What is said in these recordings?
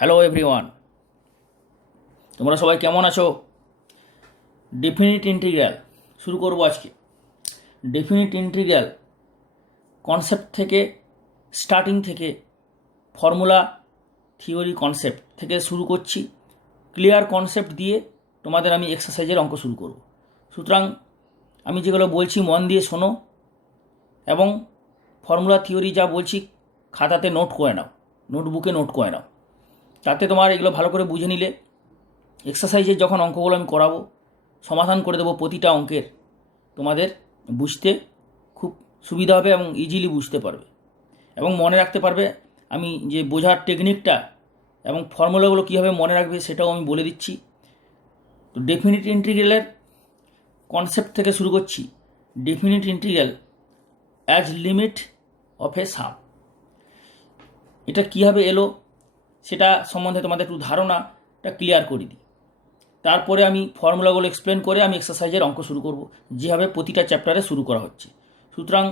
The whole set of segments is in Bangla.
হ্যালো এভরিওয়ান, তোমরা সবাই কেমন আছো? ডেফিনিট ইন্টিগ্রাল শুরু করবো আজকে। ডেফিনিট ইন্টিগ্রাল কনসেপ্ট থেকে, স্টার্টিং থেকে, ফর্মুলা থিওরি কনসেপ্ট থেকে শুরু করছি। ক্লিয়ার কনসেপ্ট দিয়ে তোমাদের আমি এক্সারসাইজের অঙ্ক শুরু করব। সুতরাং আমি যেগুলো বলছি মন দিয়ে শোনো এবং ফর্মুলা থিওরি যা বলছি খাতাতে নোট করে নাও, নোটবুকে নোট করে নাও। তাতে তোমার এগুলো ভালো করে বুঝে নিলে এক্সারসাইজের যখন অঙ্কগুলো আমি করাবো, সমাধান করে দেবো প্রতিটা অঙ্কের, তোমাদের বুঝতে খুব সুবিধা হবে এবং ইজিলি বুঝতে পারবে এবং মনে রাখতে পারবে। আমি যে বোঝার টেকনিকটা এবং ফর্মুলাগুলো কীভাবে মনে রাখবে সেটাও আমি বলে দিচ্ছি। তো ডেফিনিট ইন্টিগ্রালের কনসেপ্ট থেকে শুরু করছি। Definite integral as limit of a sum, এটা কীভাবে এলো সেটা সম্বন্ধে তোমাদের একটু ধারণাটা ক্লিয়ার করে দিই। তারপরে আমি ফর্মুলাগুলো এক্সপ্লেন করে আমি এক্সারসাইজের অঙ্ক শুরু করব, যেভাবে প্রতিটা চ্যাপ্টারে শুরু করা হচ্ছে। সুতরাং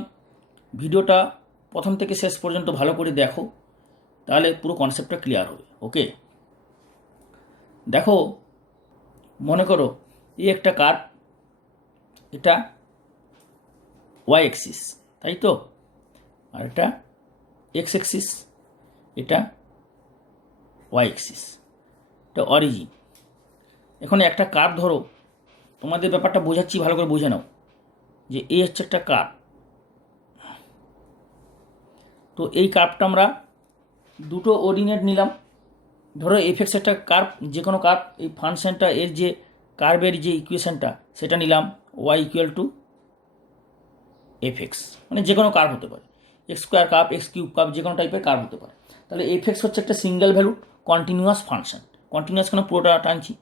ভিডিওটা প্রথম থেকে শেষ পর্যন্ত ভালো করে দেখো, তাহলে পুরো কনসেপ্টটা ক্লিয়ার হবে। ওকে, দেখো, মনে করো এই একটা কার্ভ, এটা ওয়াই অ্যাক্সিস, তাই তো, আর এটা এক্স অ্যাক্সিস, এটা ওয়াই অ্যাক্সিস, এটা অরিজিন। এখন একটা কার্ভ ধরো, তোমাদের ব্যাপারটা বোঝাচ্ছি, ভালো করে বুঝে নাও যে এই হচ্ছে একটা কার্ভ। তো এই কার্ভটা আমরা দুটো অর্ডিনেট নিলাম। ধরো এফএক্স একটা কার্ভ, যে কোনো কার্ভ, এই ফাংশনটা এর যে কার্ভের যে ইকুয়েশনটা সেটা নিলাম, ওয়াই ইকুয়াল টু এফএক্স, মানে যে কোনো কার্ভ হতে পারে, x square curve, x cube curve, যে কোনো টাইপের কার্ভ হতে পারে। তাহলে এফএক্স হচ্ছে একটা single value continuous function. Continuous কেন, পুরোটা টানছি,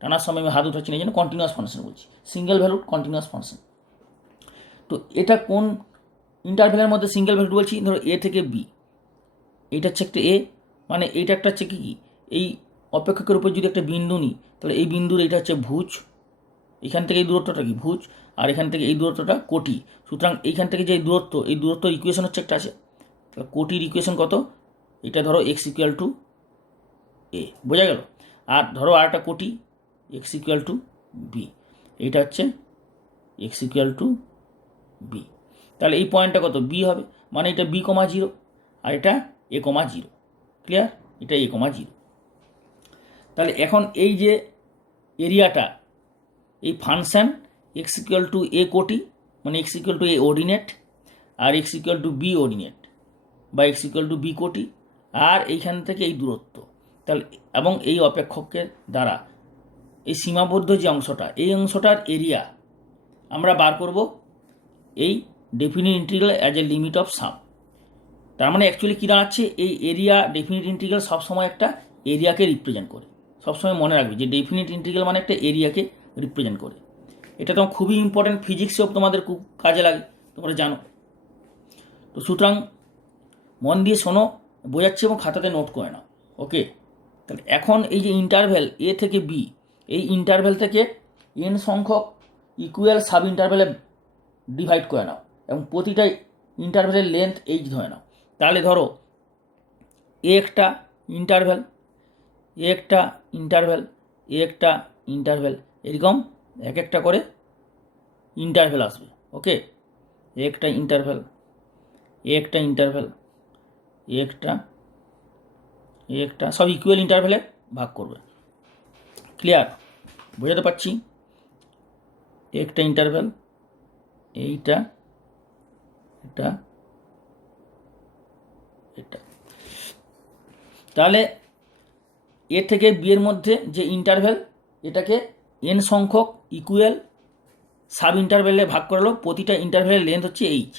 টানার সময় আমি হাত উঠাচ্ছি না, এই জন্য কন্টিনিউয়াস ফাংশন বলছি, সিঙ্গেল ভ্যালু কন্টিনিউয়াস ফাংশন। তো এটা কোন ইন্টারভ্যালের মধ্যে সিঙ্গেল ভ্যালু বলছি? ধরো এ থেকে বি, এইটা হচ্ছে একটা এ, মানে এইটা একটা হচ্ছে কি, এই অপেক্ষকের উপর যদি একটা বিন্দু নিই, তাহলে এই বিন্দুর এটা হচ্ছে ভুজ, এখান থেকে এই দূরত্বটা কি ভুজ, আর এখান থেকে এই দূরত্বটা কোটি। সুতরাং এইখান থেকে যে দূরত্ব, এই দূরত্ব ইকুয়েশন হচ্ছে একটা আছে, তাহলে কোটির ইকুয়েশন কত? এটা ধরো এক্স ইকুয়াল টু এ, বোঝা গেল। আর ধরো আর একটা কোটি, এক্স ইকুয়াল টু বি, এইটা হচ্ছে এক্স ইকুয়াল টু বি। তাহলে এই পয়েন্টটা কত? বি হবে, মানে এটা বি কমা জিরো, আর এটা এ কমা জিরো। ক্লিয়ার? এটা এ কমা জিরো। তাহলে এখন এই যে এরিয়াটা, এই function x equal to a কোটি, মানে x equal to a ordinate, আর x equal to b ordinate, বা এক্স ইকুয়াল টু বি কোটি, আর এইখান থেকে এই দূরত্ব। তাহলে এবং এই অপেক্ষকের দ্বারা এই সীমাবদ্ধ যে অংশটা, এই অংশটার এরিয়া আমরা বার করব এই definite integral as a limit of some. তার মানে অ্যাকচুয়ালি কী দাঁড়াচ্ছে, এই এরিয়া, ডেফিনিট ইন্টিগ্রাল সবসময় একটা এরিয়াকে রিপ্রেজেন্ট করে। সবসময় মনে রাখবে যে ডেফিনিট ইন্টিগ্রাল মানে একটা এরিয়াকে রিপ্রেজেন্ট করে। এটা তো খুবই ইম্পর্টেন্ট, ফিজিক্সেও তোমাদের খুব কাজে লাগে, তোমরা জানো। তো সুতরাং মন দিয়ে শোনো, বোঝাচ্ছি এবং খাতাতে নোট করে নাও। ওকে, তাহলে এখন এই যে ইন্টারভ্যাল এ থেকে বি, এই ইন্টারভ্যাল থেকে এন সংখ্যক ইকুয়াল সাব ইন্টারভ্যালে ডিভাইড করে নাও এবং প্রতিটা ইন্টারভ্যালের লেন্থ এইচ ধরে নাও। তাহলে ধরো এ একটা ইন্টারভ্যাল, এ একটা ইন্টারভ্যাল, এ একটা ইন্টারভ্যাল, এরকম এক একটা করে ইন্টারভ্যাল আসবে। ওকে, এ একটা ইন্টারভ্যাল, এ একটা ইন্টারভ্যাল, এ একটা, এ একটা, সব ইকুয়াল ইন্টারভ্যালে ভাগ করবে। ক্লিয়ার? বোঝাতে পারছি? একটা ইন্টারভ্যাল, এইটা, এটা, এটা। তাহলে এ থেকে বি এর মধ্যে যে ইন্টারভ্যাল, এটাকে এন সংখ্যক ইকুয়াল সাব ইন্টারভ্যালে ভাগ করালো। প্রতিটা ইন্টারভ্যালের লেন্থ হচ্ছে এইচ,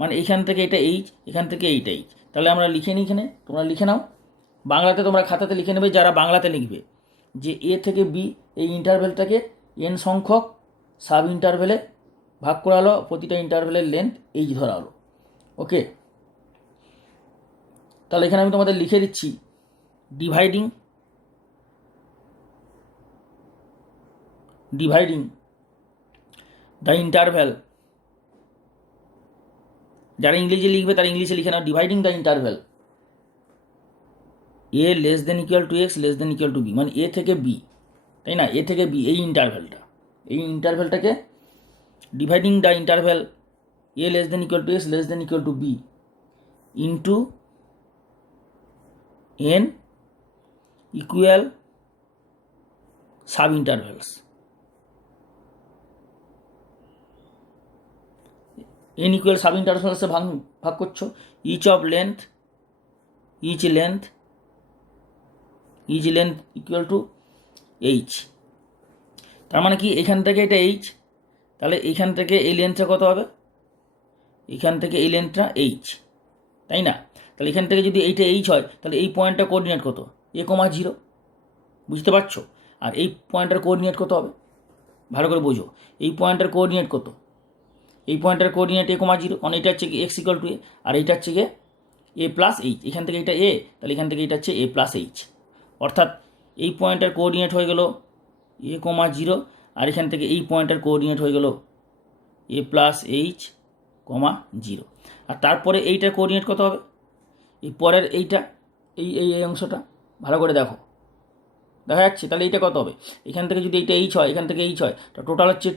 মানে এইখান থেকে এটা এইচ, এখান থেকে এইটা এইচ। তাহলে আমরা লিখে নিই, এখানে তোমরা লিখে নাও, বাংলাতে তোমরা খাতাতে লিখে নেবে যারা বাংলাতে লিখবে, যে এ থেকে বি এই ইন্টারভ্যালটাকে এন সংখ্যক সাব ইন্টারভ্যালে ভাগ করা হলো, প্রতিটা ইন্টারভ্যালের লেন্থ এইচ ধরা হলো। ওকে, তাহলে এখানে আমি তোমাদের লিখে দিচ্ছি, ডিভাইডিং দ্য ইন্টারভ্যাল, যারা ইংলিশে লিখবে তারা ইংলিশে লিখে নাও, dividing the interval a less than equal to x less than equal to b, মানে এ থেকে বি, তাই না, এ থেকে বি, এই ইন্টারভ্যালটাকে dividing the interval a less than equal to x less than equal to b into n equal sub intervals, n equal sub ইন্টারভ্যালসে ভাগ করছো, each length equal to h. তার মানে কি এখান থেকে এটা এইচ, তাহলে এইখান থেকে এই লেন্থটা কত হবে, এখান থেকে এই লেন্থটা এইচ, তাই না। তাহলে এখান থেকে যদি এইটা এইচ হয় তাহলে এই পয়েন্টটা কোঅর্ডিনেট কত, a,0, বুঝতে পারছো। আর এই পয়েন্টটার কোঅর্ডিনেট কত হবে, ভালো করে বোঝো, এই পয়েন্টটার কোঅর্ডিনেট কত, এই পয়েন্টটার কোঅর্ডিনেট a,0, মানে এটা হচ্ছে কি এক্স ইকুয়াল টু এ, আর এইটা হচ্ছে গিয়ে এ প্লাস এইচ, এখান থেকে এটা এ, তাহলে এখান থেকে এটা হচ্ছে এ প্লাস এইচ, অর্থাৎ এই পয়েন্টের কোঅর্ডিনেট হয়ে গেল a,0, আর এখান থেকে এই পয়েন্টের কোঅর্ডিনেট হয়ে গেল এ প্লাস এইচ, 0। আর তারপরে এইটার কোঅর্ডিনেট কত হবে, এই পরের এইটা, এই অংশটা ভালো করে দেখো, দেখা যাচ্ছে। তাহলে এইটা কত হবে, এখান থেকে যদি এইটা এইচ হয়, এখান থেকে এইচ হয়, তা টোটাল হচ্ছে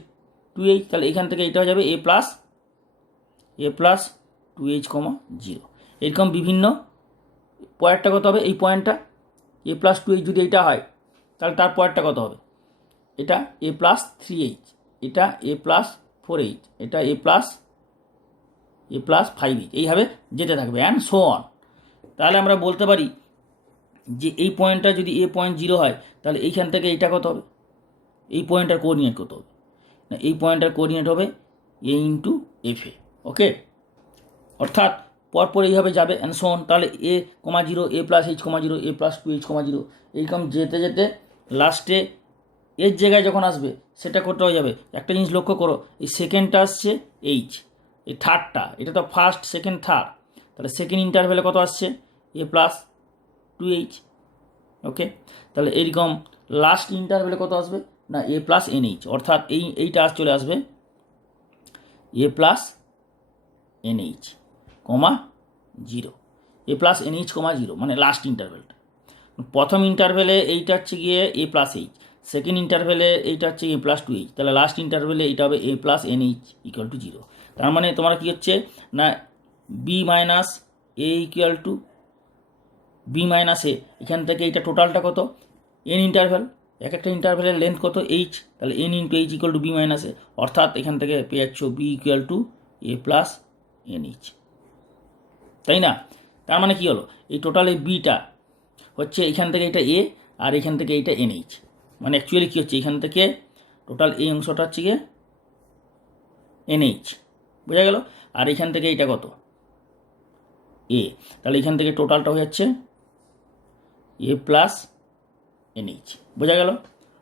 2h, তাহলে এখান থেকে এইটা হয়ে যাবে এ প্লাস 2h, 0। এরকম বিভিন্ন পয়েন্টটা কত হবে, এই পয়েন্টটা এ প্লাস 2h যদি এইটা হয় তাহলে তার পয়েন্টটা কত হবে, এটা এ প্লাস 3h, এটা এ প্লাস 4h, এটা এ প্লাস 5h, এইভাবে যেতে থাকবে অ্যান্ড সো অন। তাহলে আমরা বলতে পারি যে এই পয়েন্টটা যদি a.0 হয় তাহলে এইখান থেকে এইটা কত হবে, এই পয়েন্টটার কোঅর্ডিনেট কত হবে, না এই পয়েন্টটার কোঅর্ডিনেট হবে a ইন্টু এফ এ, ওকে। অর্থাৎ পরপর এইভাবে যাবে অ্যান্ড সো অন। তাহলে a,0, a plus h, 0, a plus 2h, 0, এইরকম যেতে যেতে লাস্টে এর জায়গায় যখন আসবে সেটা করতে হয়ে যাবে। একটা জিনিস লক্ষ্য করো, এই সেকেন্ডটা আসছে এইচ, এই থার্ডটা, এটা তো ফার্স্ট সেকেন্ড থার্ড, তাহলে সেকেন্ড ইন্টারভ্যালে কত আসছে এ প্লাস 2h, ওকে। তাহলে এইরকম লাস্ট ইন্টারভ্যালে কত আসবে না এ প্লাস এনএইচ, অর্থাৎ এইটা চলে আসবে এ প্লাস এনএইচ, 0, এ প্লাস এনএইচ, 0, মানে লাস্ট ইন্টারভ্যালটা। প্রথম ইন্টারভ্যালে এইটা হচ্ছে গিয়ে এ প্লাস এইচ, সেকেন্ড ইন্টারভ্যালে এইটা হচ্ছে এ প্লাস 2h, তাহলে লাস্ট ইন্টারভ্যালে এইটা হবে a plus n h equal to 0। তার মানে তোমার কী হচ্ছে না b minus a equal to b minus a, এখান থেকে এইটা টোটালটা কত এন ইন্টারভ্যাল, এক একটা ইন্টারভ্যালের লেন্থ কত এইচ, তাহলে n into h equal to b minus a, অর্থাৎ এখান থেকে পেয়ে যাচ্ছ b equal to a plus n h, তাই না। তার মানে কী হলো, এই টোটাল এই বিটা হচ্ছে এখান থেকে এটা এ আর এখান থেকে এইটা এনএইচ, মানে অ্যাকচুয়ালি কী হচ্ছে এখান থেকে টোটাল এই অংশটা হচ্ছে গিয়ে এনএইচ, বোঝা গেল। আর এখান থেকে এইটা কত এ, তাহলে এখান থেকে টোটালটা হয়ে যাচ্ছে এ প্লাস এনএইচ, বোঝা গেল।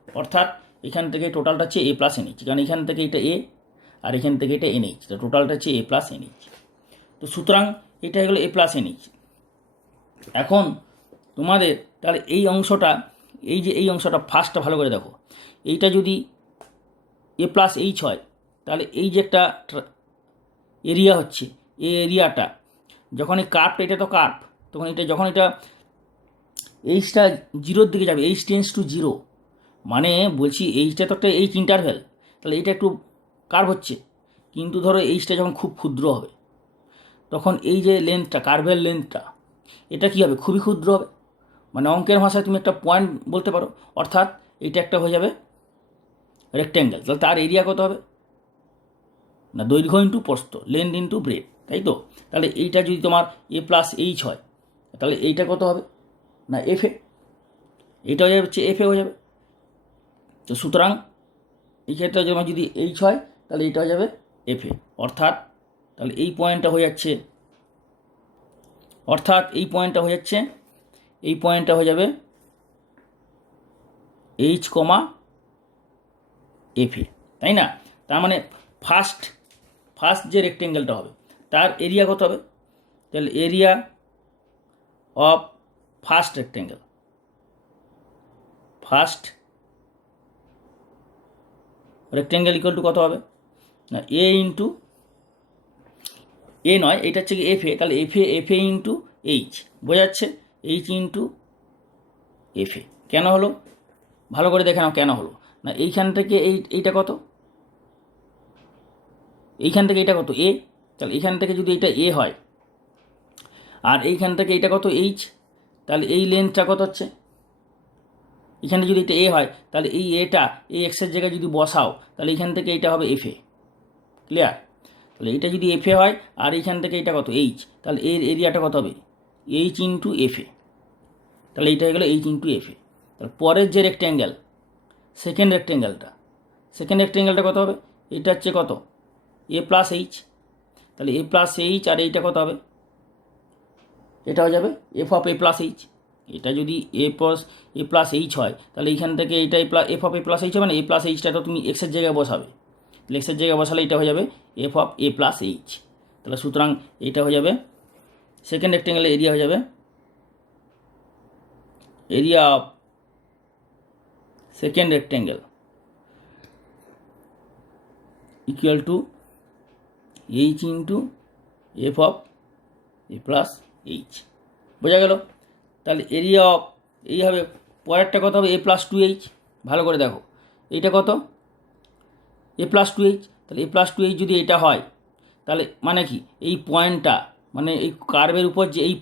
অর্থাৎ এখান থেকে টোটালটা হচ্ছে এ প্লাস এনএইচ, কারণ এখান থেকে এটা এ আর এখান থেকে এটা এনএইচ, তো টোটালটা হচ্ছে এ প্লাস এনএইচ। তো সুতরাং এটা হয়ে গেলো এ প্লাস এনএইচ। এখন তোমাদের তাহলে এই অংশটা, এই অংশটা ফার্স্টটা ভালো করে দেখো, এইটা যদি এ প্লাস এইচ হয় তাহলে এই যে একটা এরিয়া হচ্ছে, এই এরিয়াটা যখন এই কার্ভটা, এটা তো কার্ভ, তখন এটা যখন এটা এইচটা 0-র দিকে যাবে, এইচ টেন্স টু 0, মানে বলছি এইচটা তো একটা এইচ ইন্টারভ্যাল, তাহলে এইটা একটু কার্ভ হচ্ছে, কিন্তু ধরো এইচটা যখন খুব ক্ষুদ্র হবে তখন এই যে লেন্থটা, কার্ভের লেন্থটা, এটা কী হবে, খুবই ক্ষুদ্র হবে, মানে অঙ্কের ভাষায় তুমি একটা পয়েন্ট বলতে পারো, অর্থাৎ এটা একটা হয়ে যাবে রেক্ট্যাঙ্গেল। তাহলে তার এরিয়া কত হবে না দৈর্ঘ্য ইন্টু প্রস্থ, লেন্থ ইন্টু ব্রেড, তাই তো। তাহলে এইটা যদি তোমার এ প্লাস এইচ হয় তাহলে এইটা কত হবে না এফ এ, এইটা হয়ে যাবে হচ্ছে এফ এ হয়ে যাবে। তো সুতরাং এই ক্ষেত্রে তোমার যদি এইচ হয় তাহলে এইটা হয়ে যাবে এফ এ, অর্থাৎ তাহলে এই পয়েন্টটা হয়ে যাচ্ছে, এই পয়েন্টটা হয়ে যাবে এইচ, এফ এ, তাই না। তার মানে ফার্স্ট যে রেক্টেঙ্গেলটা হবে তার এরিয়া কত হবে, তাহলে area of first rectangle, equal to কত হবে না এ ইন্টু এ নয়, এটা হচ্ছে কি এফ এ, তাহলে এফ এ ইন্টু এইচ, বোঝা যাচ্ছে এইচ ইন্টু এফ এ। কেন হলো ভালো করে দেখে নাও কেন হলো না, এইখান থেকে এইটা কত, এইখান থেকে এটা কত এ, তাহলে এইখান থেকে যদি এটা এ হয় আর এইখান থেকে এটা কত এইচ, তাহলে এই লেন্থটা কত হচ্ছে, এখানে যদি এটা এ হয় তাহলে এই এটা এই এক্সের জায়গায় যদি বসাও তাহলে এইখান থেকে এটা হবে এফ এ। ক্লিয়ার? তাহলে এটা যদি এফ এ হয় আর এইখান থেকে এটা কত এইচ, তাহলে এর এরিয়াটা কত হবে এইচ ইন্টু এফ এ। তাহলে এইটা হয়ে গেলো এইচ ইন্টু এফ এ। তাহলে পরের যে রেক্ট্যাঙ্গেল সেকেন্ড রেক্ট্যাঙ্গেলটা কত হবে, এটা হচ্ছে কত এ প্লাস এইচ, তাহলে এ প্লাস এইচ আর এইটা কত হবে, এটা হয়ে যাবে F of a plus H. এটা যদি এ প্লাস এইচ হয় তাহলে এইখান থেকে এইটাই F of a plus H হবে না, এ প্লাস এইচটা তো তুমি এক্সের জায়গায় বসাবে, তাহলে এক্সের জায়গায় বসালে এটা হয়ে যাবে F of a plus H. তাহলে সুতরাং এইটা হয়ে যাবে সেকেন্ড রেক্ট্যাঙ্গেলের এরিয়া হয়ে যাবে area of second rectangle equal to H into f of a plus H. বোঝা গেল? তাহলে এরিয়া অফ এই হবে, পরেরটা কত হবে এ প্লাস টু এইচ। ভালো করে দেখো এইটা কত এ প্লাস টু এইচ, তাহলে এ প্লাস টু এইচ যদি এটা হয় তাহলে মানে কি এই পয়েন্টটা মানে এই কার্ভের উপর যে এই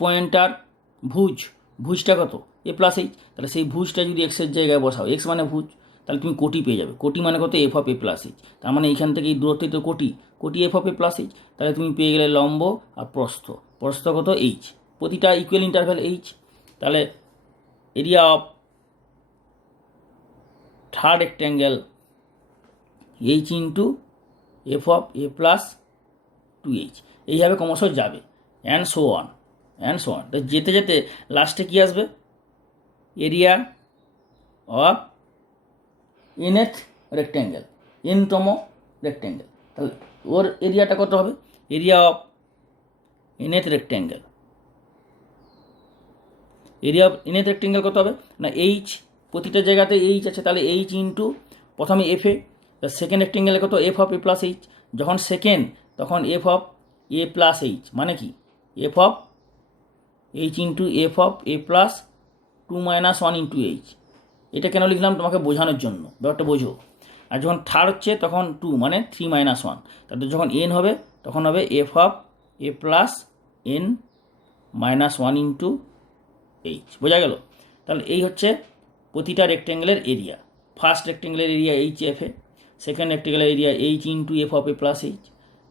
পয়েন্টটার ভুজটা কত এ প্লাস এইচ, তাহলে সেই ভুজটা যদি এক্সের জায়গায় বসাও, এক্স মানে ভুজ, তাহলে তুমি কোটি পেয়ে যাবে। কোটি মানে কত f of a plus H, তার মানে এইখান থেকে এই দূরত্বে তো কোটি F of a plus H, তাহলে তুমি পেয়ে গেলে লম্ব আর প্রস্থ কত এইচ, প্রতিটা ইকুয়াল ইন্টারভ্যাল এইচ। তাহলে area of third rectangle h into f of a plus two h. এইভাবে ক্রমশ যাবে অ্যান্ড সো অন। তো যেতে যেতে লাস্টে কী আসবে এরিয়া অফ এনএথ রেক্ট্যাঙ্গেল, এনতম রেক্ট্যাঙ্গেল। তাহলে ওর এরিয়াটা কত হবে, এরিয়া অফ এনএথ রেক্ট্যাঙ্গেল কত হবে না এইচ, প্রতিটা জায়গাতে এইচ আছে, তাহলে এইচ ইন্টু প্রথমে এফ এ, সেকেন্ড রেক্ট্যাঙ্গেলে কত f of a plus h, যখন সেকেন্ড তখন f of a plus h মানে কি f of h into f of a plus two minus one into h. এটা কেন লিখলাম তোমাকে বোঝানোর জন্য, ব্যাপারটা বোঝো। আর যখন থার্ড হচ্ছে তখন টু মানে থ্রি মাইনাস ওয়ান, তাদের যখন এন হবে তখন হবে f of a plus n minus one into h. বোঝা গেল? তাহলে এই হচ্ছে প্রতিটা রেক্ট্যাঙ্গেলের এরিয়া। ফার্স্ট রেক্ট্যাঙ্গেলের area h f a, second রেক্ট্যাঙ্গেলের area h into f of a plus h,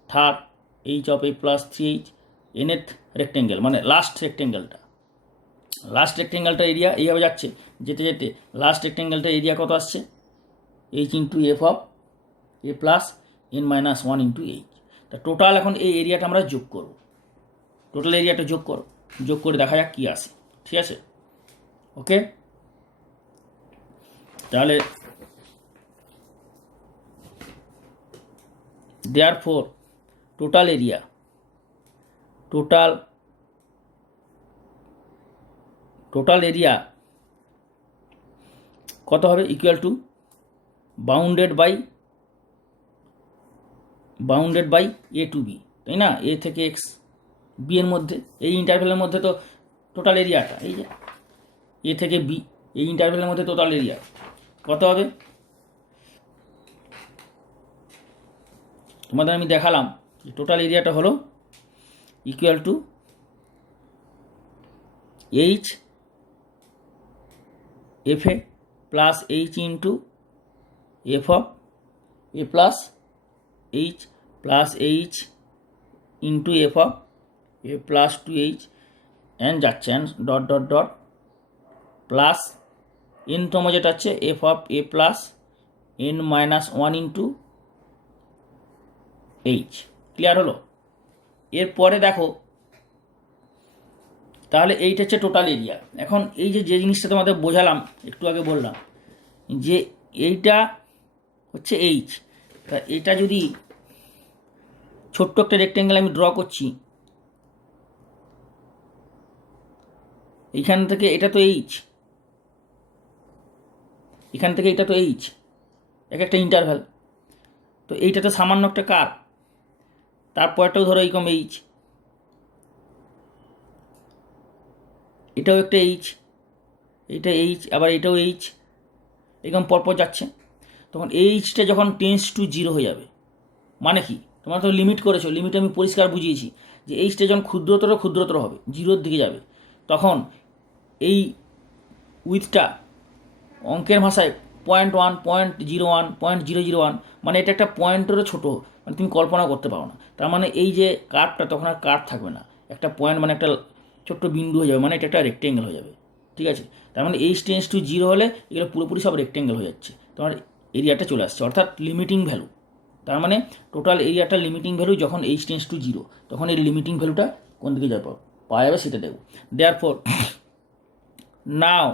third h of a plus three h, nth rectangle মানে লাস্ট রেক্ট্যাঙ্গেলটা এরিয়া এইভাবে যাচ্ছে, যেতে যেতে লাস্ট রেক্ট্যাঙ্গেলটা এরিয়া কত আসছে h into f of a plus n minus one into H. তা টোটাল এখন এই এরিয়াটা আমরা যোগ করব, টোটাল এরিয়াটা যোগ করে দেখা যাক কী আসে। ঠিক আছে? ওকে, তাহলে দেয়ারফর টোটাল এরিয়া কত হবে equal to bounded by a to b, তাই না? এ থেকে এক্স, বি এর মধ্যে এই ইন্টারভ্যালের মধ্যে তো টোটাল এরিয়াটা এই যে এ থেকে বি এই ইন্টারভ্যালের মধ্যে টোটাল এরিয়া কত হবে, তোমাদের আমি দেখালাম টোটাল এরিয়াটা হলো equal to h f a plus h into f of a plus h plus h into f of a plus two h and যাচ্ছে ডট প্লাস এনতম যেটা হচ্ছে f of a plus n minus one into h. Clear হলো? এরপরে দেখো তাহলে এইটা হচ্ছে টোটাল এরিয়া। এখন এই যে জিনিসটা তোমাদের বোঝালাম একটু আগে বললাম যে এইটা হচ্ছে এইচ, তা এটা যদি ছোট্ট একটা রেক্ট্যাঙ্গেল আমি ড্র করছি, এইখান থেকে এটা তো এইচ, এখান থেকে এটা তো এইচ, একটা ইন্টারভ্যাল, তো এইটা তো সামান্য একটা কার্ভ, তারপরটাও ধরো এইরকম এইচ, এটাও একটা এইচ, এইটা এইচ, আবার এটাও এইচ, এরকম পরপর যাচ্ছে। তখন এইচটা যখন টেন্স টু জিরো হয়ে যাবে, মানে কি, তোমরা তো লিমিট করেছো, লিমিটে আমি পরিষ্কার বুঝিয়েছি যে এইচটা যখন ক্ষুদ্রতর হবে, জিরোর দিকে যাবে, তখন এই উইথটা অঙ্কের ভাষায় 0.1, 0.01, 0.001, মানে এটা একটা পয়েন্টেরও ছোটো, মানে তুমি কল্পনা করতে পারো না। তার মানে এই যে কার্ভটা, তখন আর কার্ভ থাকবে না, একটা পয়েন্ট মানে একটা ছোট্ট বিন্দু হয়ে যাবে, মানে এটা একটা রেক্টেঙ্গেল হয়ে যাবে। ঠিক আছে, তার মানে এইচ টেন্স টু জিরো হলে এগুলো পুরোপুরি সব রেক্টেঙ্গেল হয়ে যাচ্ছে, তোমার এরিয়াটা চলে আসছে, অর্থাৎ লিমিটিং ভ্যালু। তার মানে টোটাল এরিয়াটা লিমিটিং ভ্যালু যখন এইচ টেন্স টু জিরো, তখন এই লিমিটিং ভ্যালুটা কোন দিকে যাবে পাওয়া যাবে সেটা দেখো। Therefore now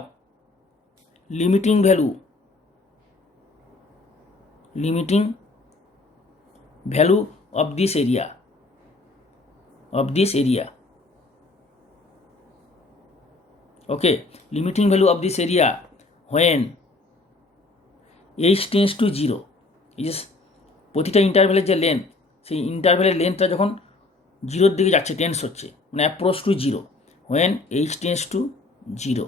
limiting value of this area okay, limiting value of this area when h tends to 0 is প্রতিটা ইন্টারভ্যালের যে লেন্থ, সেই ইন্টারভ্যালের লেন্থটা যখন জিরোর দিকে যাচ্ছে, টেন্স হচ্ছে, মানে approach to zero, when h tends to 0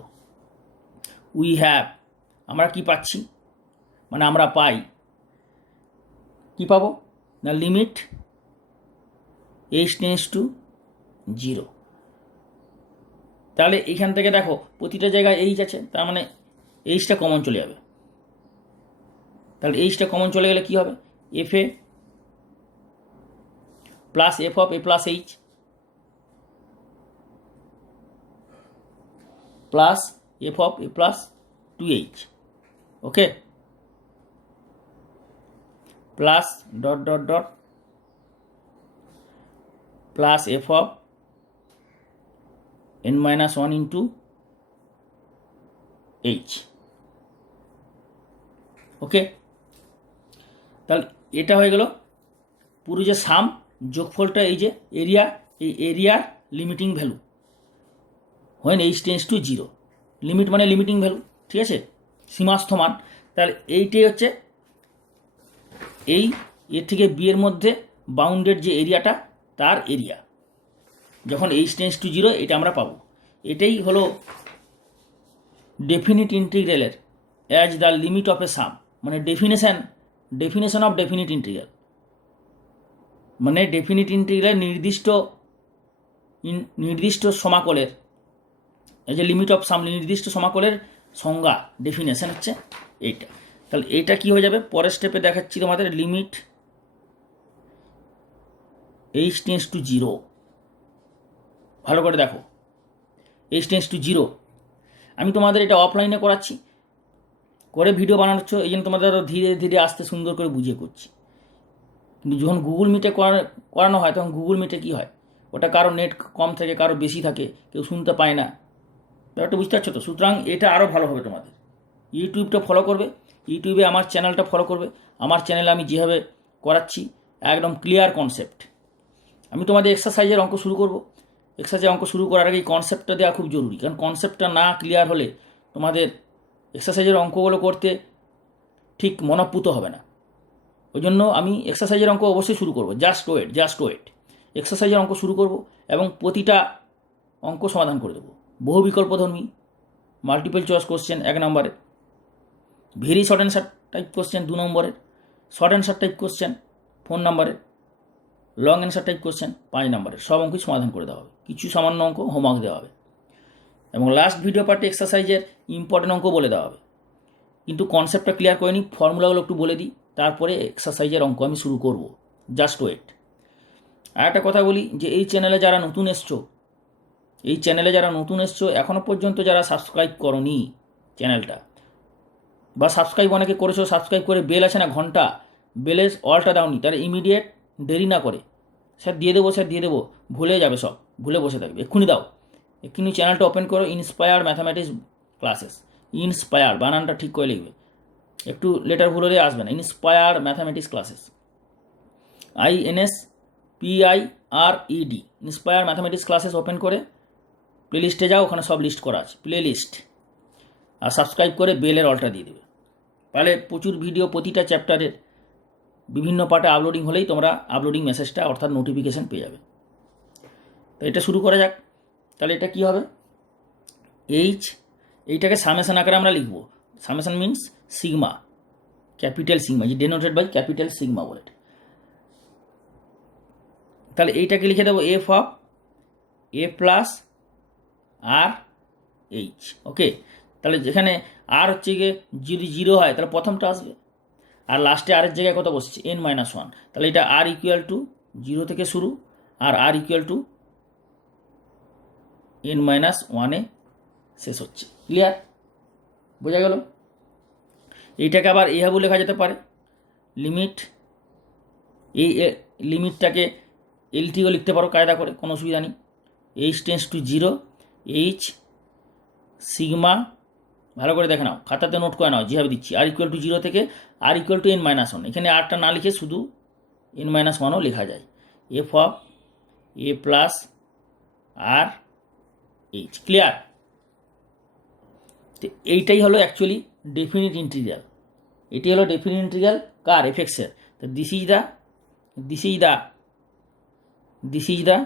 we have, আমরা কি পাচ্ছি, মানে আমরা পাই, কি পাবো না, লিমিট h টেন্স টু 0। তাহলে এইখান থেকে দেখো প্রতিটা জায়গায় এইচ আছে, তার মানে এইচটা কমন চলে যাবে। তাহলে এইচটা কমন চলে গেলে কি হবে, F a plus F of a plus h plus F of a plus 2h, okay, plus dot dot dot plus F of n-1 into h, ওকে। তাহলে এটা হয়ে গেল পুরো যে সাম যোগফলটা, এই যে এরিয়া, এই এরিয়ার limiting value when h tends to 0, limit মানে লিমিটিং ভ্যালু, ঠিক আছে, সীমাস্থ মান। তাহলে এইটাই হচ্ছে এই এর থেকে বি এর মধ্যে বাউন্ডেড যে এরিয়াটা, তার এরিয়া যখন h টেন্স টু 0, এটা আমরা পাবো। এটাই হলো ডেফিনিট ইন্টিগ্রালের as the limit of a সাম, মানে ডেফিনেশন অফ ডেফিনিট ইন্টিগ্রাল, মানে ডেফিনিট ইন্টিগ্রাল নির্দিষ্ট সমাকলের, এই যে লিমিট অফ সাম, নির্দিষ্ট সমাকলের সংজ্ঞা, ডেফিনেশন হচ্ছে এইটা। তাহলে এইটা কি হয়ে যাবে, পরের স্টেপে দেখাচ্ছি তোমাদের, লিমিট h টেন্স টু 0, ভালো করে দেখো, h টেন্স টু 0, আমি তোমাদের এটা অফলাইনে করাচ্ছি, করে ভিডিও বানাচ্ছ, এই জন্য তোমাদের ধীরে ধীরে আস্তে সুন্দর করে বুঝিয়ে করছি। কিন্তু যখন গুগল মিটে করানো হয়, তখন গুগল মিটে কী হয়, ওটা কারো নেট কম থাকে, কারো বেশি থাকে, কেউ শুনতে পায় না, ব্যাপারটা বুঝতে পারছো তো। সুতরাং এটা আরও ভালো হবে তোমাদের। ইউটিউবটা ফলো করবে, ইউটিউবে আমার চ্যানেলটা ফলো করবে, আমার চ্যানেলে আমি যেভাবে করাচ্ছি একদম ক্লিয়ার কনসেপ্ট। আমি তোমাদের এক্সারসাইজের অঙ্ক শুরু করব, এক্সারসাইজের অঙ্ক শুরু করার আগে এই কনসেপ্টটা দেওয়া খুব জরুরি, কারণ কনসেপ্টটা না ক্লিয়ার হলে তোমাদের এক্সারসাইজের অঙ্কগুলো করতে ঠিক মনঃপূত হবে না। ওই জন্য আমি এক্সারসাইজের অঙ্ক অবশ্যই শুরু করব, জাস্ট ওয়েট, এক্সারসাইজের অঙ্ক শুরু করব এবং প্রতিটা অঙ্ক সমাধান করে দেবো। বহু বিকল্পধর্মী, মাল্টিপল চয়েস কোশ্চেন 1 নম্বরে, very short answer type question 2 নম্বরের, শর্ট অ্যান্সার টাইপ কোশ্চেন 4 নম্বরের, লং অ্যান্সার টাইপ কোশ্চেন 5 নম্বরের, সব অঙ্কই সমাধান করে দেওয়া হবে। কিছু সামান্য অঙ্ক হোমওয়ার্ক দেওয়া হবে এবং লাস্ট ভিডিও পার্টে এক্সারসাইজের ইম্পর্টেন্ট অঙ্ক বলে দেওয়া হবে। কিন্তু কনসেপ্টটা ক্লিয়ার করে নিই, ফর্মুলাগুলো একটু বলে দিই, তারপরে এক্সারসাইজের অঙ্ক আমি শুরু করব, জাস্ট ওয়েট। আর একটা কথা বলি যে এই চ্যানেলে যারা নতুন এসছো, এখনও পর্যন্ত যারা সাবস্ক্রাইব করনি চ্যানেলটা, বা সাবস্ক্রাইব অনেকে করেছো, সাবস্ক্রাইব করে বেল আছে না ঘন্টা, বেলের অলটা দাওনি, তারা ইমিডিয়েট দেরি না করে স্যার দিয়ে দেবো ভুলে যাবে, সব ভুলে বসে থাকবে, এক্ষুনি দাও, এক্ষুনি চ্যানেলটা ওপেন করো, ইন্সপায়ার ম্যাথামেটিক্স ক্লাসেস, ইন্সপায়ার বানানটা ঠিক করে লিখবে, একটু লেটার ভুল হলে আসবে না, inspire mathematics classes, INSPIRED, inspire mathematics classes open করে প্লেলিস্টে যাও, ওখানে সব লিস্ট করা আছে, প্লেলিস্ট, আর সাবস্ক্রাইব করে বেলের অলটা দিয়ে দেবে, তাহলে প্রচুর ভিডিও প্রতিটা চ্যাপ্টারের বিভিন্ন পার্টে আপলোডিং হলেই তোমরা আপলোডিং মেসেজটা অর্থাৎ নোটিফিকেশান পেয়ে যাবে। তো এটা শুরু করা যাক। তাহলে এটা কি হবে, h এইটাকে সামেশন আকারে আমরা লিখব। Summation means sigma, capital sigma, যে ডেনোটেড বাই ক্যাপিটাল সিগমা বলে। তাহলে এইটাকে লিখে দেবো f of a plus r h. Okay, তাহলে যেখানে আর হচ্ছে গিয়ে যদি 0 হয় তাহলে প্রথমটা আসবে, আর লাস্টে আরের জায়গায় কত বসছে n-1, তাহলে এটা আর ইকুয়াল টু 0 থেকে শুরু আর আর ইকুয়াল টু n-1 শেষ হচ্ছে। ক্লিয়ার? বোঝা গেল? এইটাকে আবার এইভাবে লেখা যেতে পারে, লিমিট, এই লিমিটটাকে এলটিও লিখতে পারো কায়দা করে, কোনো অসুবিধা নেই। H tends to 0, H sigma, ভালো করে দেখে নাও, খাতাতে নোট করে নাও যেভাবে দিচ্ছি, আর ইকুয়াল টু 0 থেকে আর ইকুয়াল টু n-1। এখানে আরটা না লিখে শুধু n-1ও লেখা যায়, f of a plus r h. Clear? তো এইটাই হলো অ্যাকচুয়ালি ডেফিনিট ইন্টিগ্রাল। এটি হলো ডেফিনিট ইন্টিগ্রাল কার? এফএক্সের। তো this is the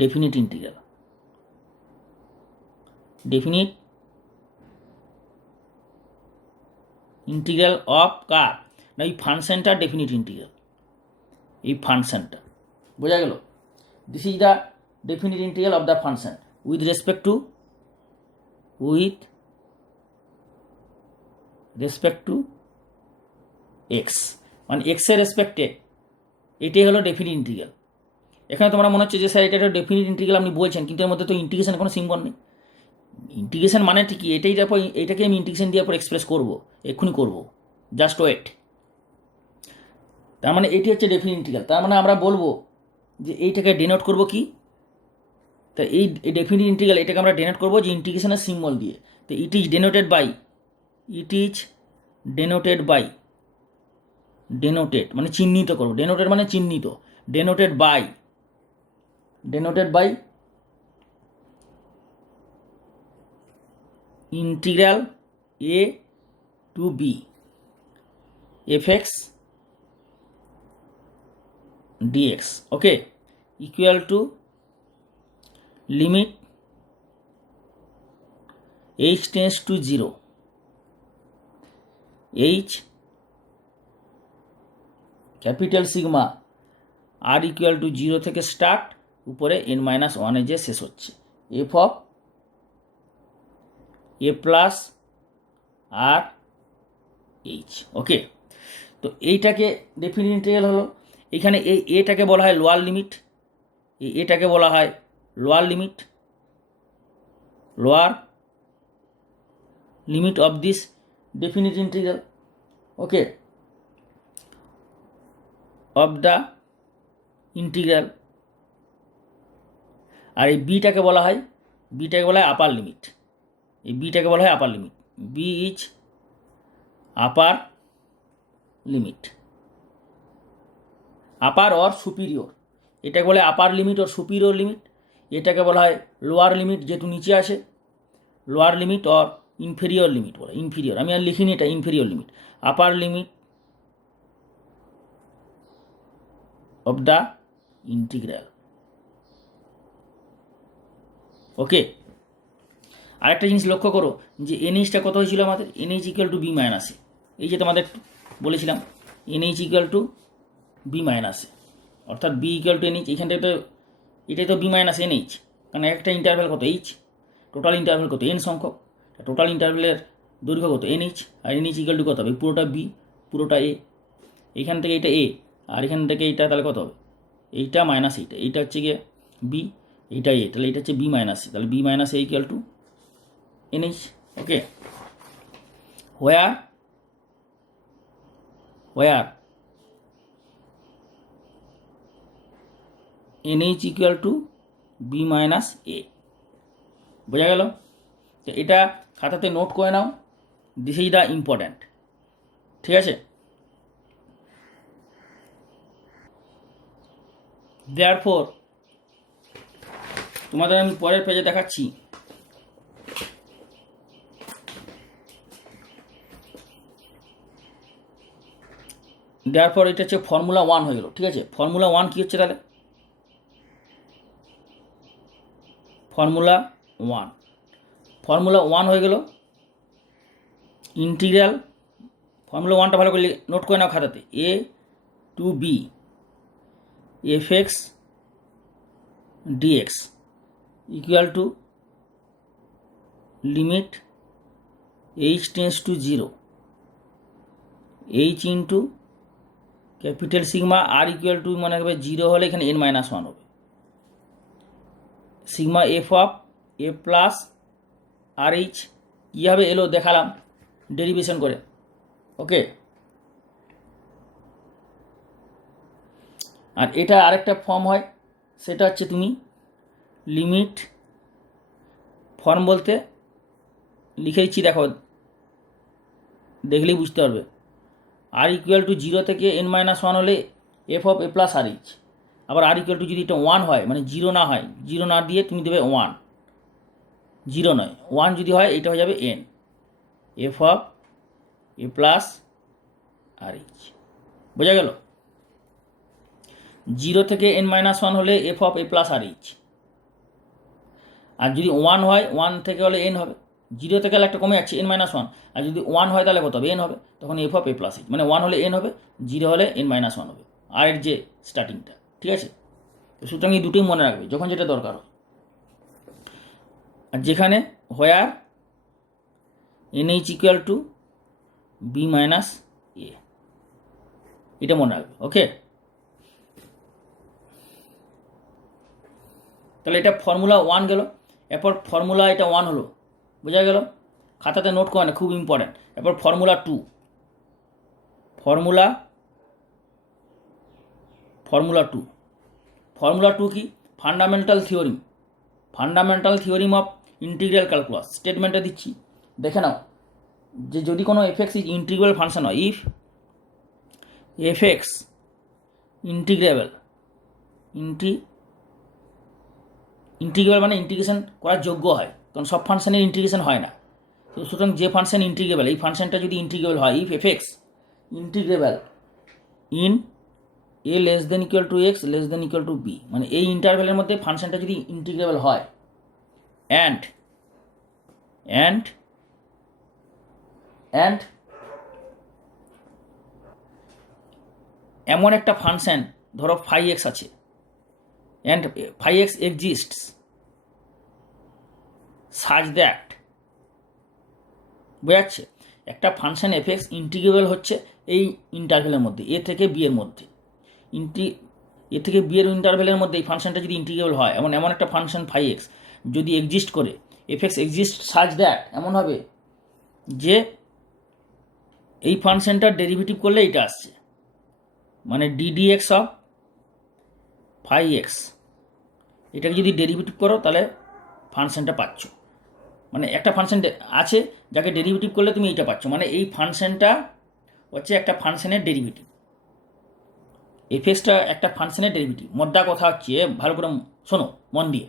definite integral. Definite integral of কার? না এই ফাংশনটা ডেফিনিট ইন্টিগ্রাল, এই ফাংশনটা। বোঝা গেল? This is the definite integral of the function with respect to x, মানে এক্সের রেসপেক্টে এটাই হলো ডেফিনিট ইন্টিগ্রাল। এখানে তোমরা মনে হচ্ছে যে স্যার এটা একটা ডেফিনিট ইন্টিগ্রাল আপনি বলছেন, কিন্তু এর মধ্যে তো ইন্টিগ্রেশন কোনো সিম্বল নেই। ইন্টিগ্রেশন মানে ঠিকই এটাই, তারপর এটাকে আমি ইন্টিগ্রেশন দিয়ে পর এক্সপ্রেস করবো, এক্ষুনি করবো, জাস্ট ওয়েট। তার মানে এটি হচ্ছে ডেফিনিট ইন্টিগ্রাল। তার মানে আমরা বলবো যে এইটাকে ডেনোট করবো কি? তা এই ডেফিনিট ইন্টিগ্রাল এটাকে আমরা ডেনোট করবো যে ইন্টিগ্রেশনের সিম্বল দিয়ে। তো ইট ইজ ডেনোটেড মানে চিহ্নিত করবো, ডেনোটেড মানে চিহ্নিত, denoted by integral a to b fx dx, okay, equal to limit h tends to 0, h capital sigma r equal to 0 থেকে স্টার্ট, উপরে n-1 যে শেষ হচ্ছে, f of a plus r h. Okay, তো এইটাকে ডেফিনিট ইন্টিগ্রাল হলো। এখানে এই এটাকে বলা হয় লোয়ার লিমিট, এটাকে বলা হয় lower limit of this definite integral, okay, of the integral. আর এই বিটাকে বলা হয় আপার লিমিট, এই বিটাকে বলা হয় upper limit, b is upper limit, upper or superior, এটাকে বলে upper limit or superior limit. এটাকে বলা হয় লোয়ার লিমিট, যেহেতু নিচে আসে, lower limit or inferior limit বলে, ইনফেরিয়র, আমি আর লিখিনি এটা, inferior limit, upper limit of the integral. Okay, আরেকটা জিনিস লক্ষ্য করো যে এনএইচটা কত হয়েছিল আমাদের, n h equal to b minus a, এই যে তোমাদের বলেছিলাম n h equal to b minus a, অর্থাৎ বি ইকুয়াল টু এনএইচ, এইখানটায় তো এটাই তো বি মাইনাস এনএইচ, কারণ একটা ইন্টারভ্যাল কত এইচ, টোটাল ইন্টারভ্যাল কত এন সংখ্যক, টোটাল ইন্টারভ্যালের দৈর্ঘ্য কত এনএইচ, আর এনএইচ ইকুয়াল টু কত হবে, পুরোটা বি পুরোটা এ, এইখান থেকে এটা এ আর এখান থেকে এইটা, তাহলে কত হবে, এইটা মাইনাস এইটা হচ্ছে গিয়ে বি, এইটা এ, তাহলে এটা হচ্ছে বি মাইনাস এ, তাহলে b minus a equal to n h. Okay, where NH equal to B minus A, বোঝা গেল? তো এটা খাতাতে নোট করে নাও, দিস ইজ দ্য ইম্পর্ট্যান্ট, ঠিক আছে? দেয়ারফর তোমাদের আমি পরের পেজে দেখাচ্ছি, দেয়ারফর এটা হচ্ছে ফর্মুলা 1 হয়ে গেল, ঠিক আছে? ফর্মুলা 1 কী হচ্ছে তাহলে? ফর্মুলা 1 ফর্মুলা 1 হয়ে গেল ইন্টিগ্রাল, ফর্মুলা 1টা ভালো করে নোট করে নাও খাতাতে, a to b fx dx equal to limit h tends to 0 h into capital sigma r equal to মনে হবে 0 হলে এখানে n-1 হবে, sigma f of a plus r h কীভাবে এলো দেখালাম ডেরিভেশন করে। ওকে, আর এটা আরেকটা ফর্ম হয়, সেটা হচ্ছে তুমি লিমিট ফর্ম বলতে লিখে দিচ্ছি, দেখো দেখলেই বুঝতে পারবে। আর ইকুয়াল টু 0 থেকে n-1 হলে f of a plus r h. আবার আর ইকুয়াল টু যদি এটা 1 হয়, মানে 0 না হয়, 0 না দিয়ে তুমি দেবে 1, 0 নয় 1 যদি হয় এটা হয়ে যাবে n f of a plus r h. বোঝা গেল? 0 থেকে n-1 হলে f of a plus r h, আর যদি 1 হয় 1 থেকে হলে n হবে, 0 থেকে হলে একটা কমে যাচ্ছে n-1, আর যদি 1 হয় তাহলে কত হবে n হবে, তখন f of a plus h, মানে 1 হলে n হবে, 0 হলে n-1 হবে, আর এর যে স্টার্টিংটা। ঠিক আছে, তো সুতরাং এই দুটোই মনে রাখবে যখন যেটা দরকার হয়। আর যেখানে where NH equal to b minus a, এটা মনে রাখবে। ওকে, তাহলে এটা ফর্মুলা 1 গেল, এরপর ফর্মুলা এটা 1 হলো, বোঝা গেল? খাতাতে নোট করে না, খুব ইম্পর্ট্যান্ট। এরপর ফর্মুলা 2, ফর্মুলা 2 কি? Fundamental theorem of integral calculus. স্টেটমেন্টটা দিচ্ছি, দেখে নাও, যে যদি কোনো এফএক্স ইজ ইন্টিগ্রেবল ফাংশন হয়, ইফ এফএক্স ইন্টিগ্রেবল মানে ইন্টিগ্রেশন করার যোগ্য হয়, কারণ সব ফাংশনের ইন্টিগ্রেশন হয় না। তো সুতরাং যে ফাংশন ইন্টিগ্রেবল, এই ফাংশনটা যদি ইন্টিগ্রেবল হয়, if f x integrable in a less than equal to x less than equal to b, মানে এই ইন্টারভ্যালের মধ্যে ফাংশনটা যদি ইন্টিগ্রেবল হয়, অ্যান্ড এমন একটা ফাংশন ধরো ফাই এক্স আছে, and phi x exists such that, বোঝাচ্ছে একটা ফাংশন এফ এক্স ইন্টিগ্রেবল হচ্ছে এই ইন্টারভ্যালের মধ্যে, এ থেকে বি এর মধ্যে, এ থেকে বি এর ইন্টারভ্যালের মধ্যে এই ফাংশনটা যদি ইন্টিগ্রেবল হয়, এমন একটা ফাংশন ফাই এক্স যদি এক্সিস্ট করে, F x exist such that, এমন হবে যে এই ফাংশনটার ডেরিভেটিভ করলে এটা আসছে, মানে ডিডিএক্স অফ ফাই এক্স, এটাকে যদি ডেরিভেটিভ করো তাহলে ফাংশনটা পাচ্ছ, মানে একটা ফাংশন আছে যাকে ডেরিভেটিভ করলে তুমি এইটা পাচ্ছ, মানে এই ফাংশনটা হচ্ছে একটা ফাংশনের ডেরিভেটিভ, এফএক্সটা একটা ফাংশনের ডেরিভেটিভ। মোদ্দা কথা হচ্ছে, ভালো করে শোনো, মন দিয়ে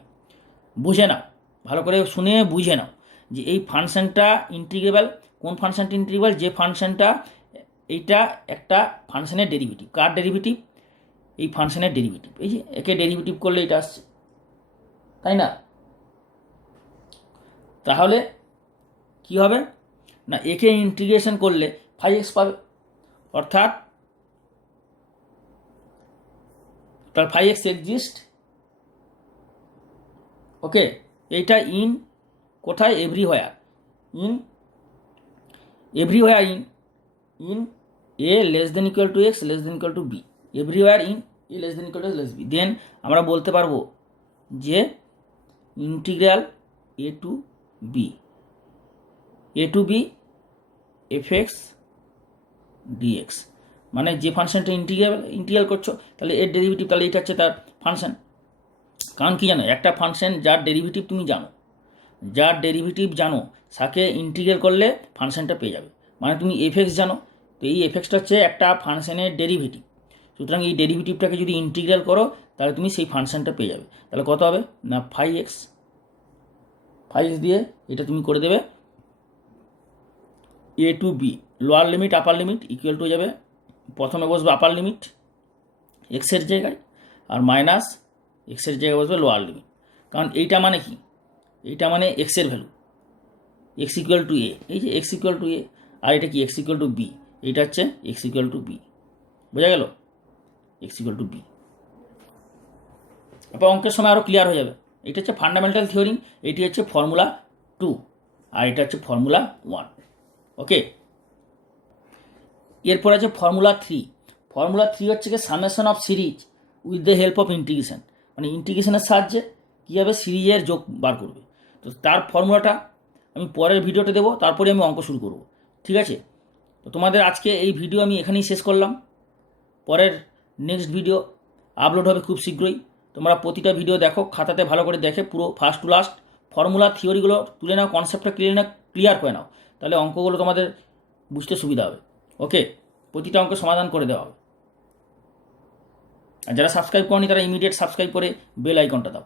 বুঝে নাও, ভালো করে শুনে বুঝে নাও যে এই ফাংশনটা ইন্টিগ্রেবল। কোন ফাংশনটা ইন্টিগ্রেবল? যে ফাংশনটা, এইটা একটা ফাংশনের ডেরিভেটিভ। কার ডেরিভেটিভ? এই ফাংশনের ডেরিভেটিভ। এই যে একে ডেরিভেটিভ করলে এটা আসছে, তাই না? তাহলে কি হবে না, একে ইন্টিগ্রেশন করলে ফাই এক্স পাবে, অর্থাৎ তার ফাই এক্স এক্সিস্ট। ওকে, এইটা ইন কোথায়? Everywhere, in a less than equal to x less than equal to b, everywhere in a less than equal to less b. Then আমরা বলতে পারবো যে integral a to b f x dx, মানে যে ফাংশনটা ইন্টিগ্রাল করছো, তাহলে এর ডেরিভেটিভ, তাহলে এটা হচ্ছে তার ফাংশন। কারণ কি জানো, একটা ফাংশন যার ডেরিভেটিভ তুমি জানো, তাকে ইন্টিগ্রেট করলে ফাংশনটা পেয়ে যাবে। মানে তুমি এফএক্স জানো, তো এই এফএক্সটা হচ্ছে একটা ফাংশনের ডেরিভেটিভ, সুতরাং এই ডেরিভেটিভটাকে যদি ইন্টিগ্রেট করো তাহলে তুমি সেই ফাংশনটা পেয়ে যাবে। তাহলে কত হবে না, ফাই এক্স দিয়ে এটা তুমি করে দেবে a to b, lower limit upper limit equal to যাবে, প্রথমে বসবে আপার লিমিট এক্সের জায়গায়, আর মাইনাস এক্সের জায়গায় বসবে লোয়ার লিমিট। কারণ এইটা মানে কি, এইটা মানে এক্সের ভ্যালু, এক্স ইকুয়াল টু এ, এই যে এক্স ইকুয়াল টু এ, আর এটা কি এক্স ইকুয়াল টু বি, এইটা হচ্ছে এক্স ইকুয়াল টু বি, বোঝা গেল, এক্স ইকুয়াল টু বি। এরপর অঙ্কের সময় আরও ক্লিয়ার হয়ে যাবে। এটা হচ্ছে ফান্ডামেন্টাল থিওরি, এটি হচ্ছে ফর্মুলা 2 আর এটা হচ্ছে ফর্মুলা 1। ওকে, এরপর আছে ফর্মুলা 3। ফর্মুলা 3 হচ্ছে কি summation of series with the help of integration, মানে ইন্টিগ্রেশনের সাহায্যে কীভাবে সিরিজের যোগ বার করবে। তো তার ফর্মুলাটা আমি পরের ভিডিওতে দেবো, তারপরে আমি অঙ্ক শুরু করব, ঠিক আছে। তো তোমাদের আজকে এই ভিডিও আমি এখানেই শেষ করলাম। পরের নেক্সট ভিডিও আপলোড হবে খুব শীঘ্রই। তোমরা প্রতিটা ভিডিও দেখো, খাতাতে ভালো করে দেখে পুরো ফার্স্ট টু লাস্ট ফর্মুলা থিওরিগুলো তুলে নাও, কনসেপ্টটা ক্লিয়ার করে নাও, তাহলে অঙ্কগুলো তোমাদের বুঝতে সুবিধা হবে। ওকে, প্রতিটা অঙ্কের সমাধান করে দেওয়া হবে। আর যারা সাবস্ক্রাইব করনি তারা ইমিডিয়েট সাবস্ক্রাইব করে বেল আইকনটা দাও।